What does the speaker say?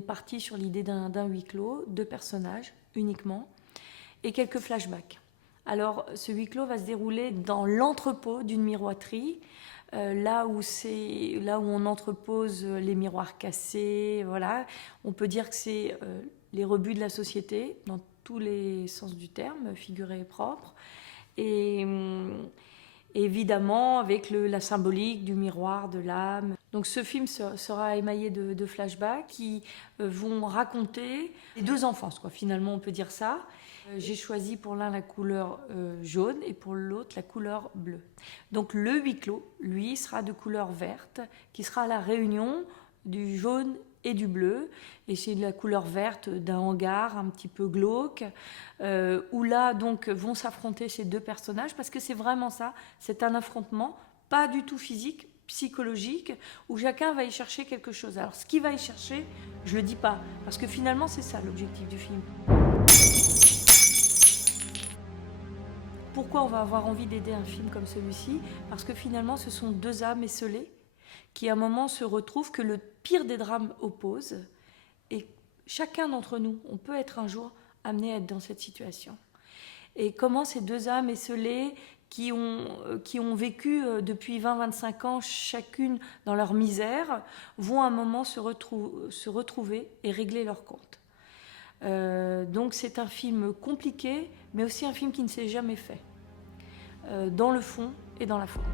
est parti sur l'idée d'un huis clos, 2 personnages uniquement, et quelques flashbacks. Alors, ce huis clos va se dérouler dans l'entrepôt d'une miroiterie, là où on entrepose les miroirs cassés, voilà. On peut dire que c'est les rebuts de la société, dans tous les sens du terme, figuré et propre. Et évidemment, avec la symbolique du miroir, de l'âme. Donc ce film sera émaillé de flashbacks qui vont raconter les 2 enfances, quoi. Finalement, on peut dire ça. J'ai choisi pour l'un la couleur jaune et pour l'autre la couleur bleue. Donc le huis clos, lui, sera de couleur verte, qui sera à la réunion du jaune et du bleu. Et c'est la couleur verte d'un hangar un petit peu glauque, où là donc vont s'affronter ces 2 personnages, parce que c'est vraiment ça, c'est un affrontement, pas du tout physique, psychologique, où chacun va y chercher quelque chose. Alors ce qu'il va y chercher, je le dis pas, parce que finalement c'est ça l'objectif du film. Pourquoi on va avoir envie d'aider un film comme celui-ci? Parce que finalement, ce sont 2 âmes esseulées qui, à un moment, se retrouvent, que le pire des drames oppose. Et chacun d'entre nous, on peut être un jour amené à être dans cette situation. Et comment ces 2 âmes esseulées qui ont vécu depuis 20-25 ans, chacune dans leur misère, vont à un moment se retrouver et régler leur compte. Donc c'est un film compliqué, mais aussi un film qui ne s'est jamais fait, dans le fond et dans la forme.